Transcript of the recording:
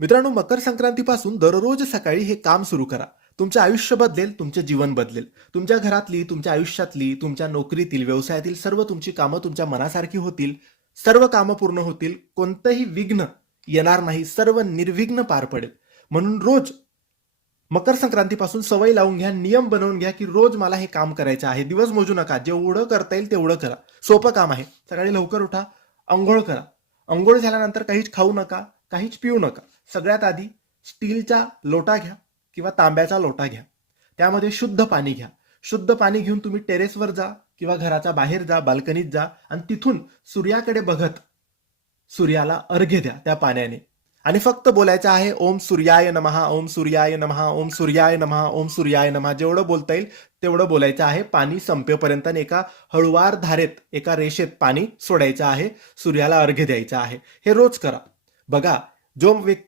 मित्रांनो, मकर संक्रांतीपासून दररोज सकाळी हे काम सुरू करा. तुमचं आयुष्य बदलेल, तुमचे जीवन बदलेल. तुमच्या घरातली, तुमच्या आयुष्यातली, तुमच्या नोकरीतील, व्यवसायातील सर्व तुमची कामं तुमच्या मनासारखी होतील. सर्व कामं पूर्ण होतील. कोणतंही विघ्न येणार नाही. सर्व निर्विघ्न पार पडेल. म्हणून रोज मकर संक्रांतीपासून सवय लावून घ्या, नियम बनवून घ्या की रोज मला हे काम करायचं आहे. दिवस मोजू नका. जेवढं करता येईल तेवढं करा. सोपं काम आहे. सकाळी लवकर उठा, अंघोळ करा. अंघोळ झाल्यानंतर काहीच खाऊ नका, काहीच पिऊ नका. सगळ्यात आधी स्टीलचा लोटा घ्या किंवा तांब्याचा लोटा घ्या. त्यामध्ये शुद्ध पाणी घ्या. शुद्ध पाणी घेऊन तुम्ही टेरेसवर जा किंवा घराच्या बाहेर जा, बाल्कनीत जा आणि तिथून सूर्याकडे बघत सूर्याला अर्घ्य द्या त्या पाण्याने. आणि फक्त बोलायचं आहे ओम सूर्याय नमः, ओम सूर्याय नमः, ओम सूर्याय नमः, ओम सूर्याय नमः. जेवढं बोलता येईल तेवढं बोलायचं आहे. पाणी संपेपर्यंत एका हळुवार धारेत, एका रेषेत पाणी सोडायचं आहे. सूर्याला अर्घ्य द्यायचं आहे. हे रोज करा. बघा, जो व्यक्ती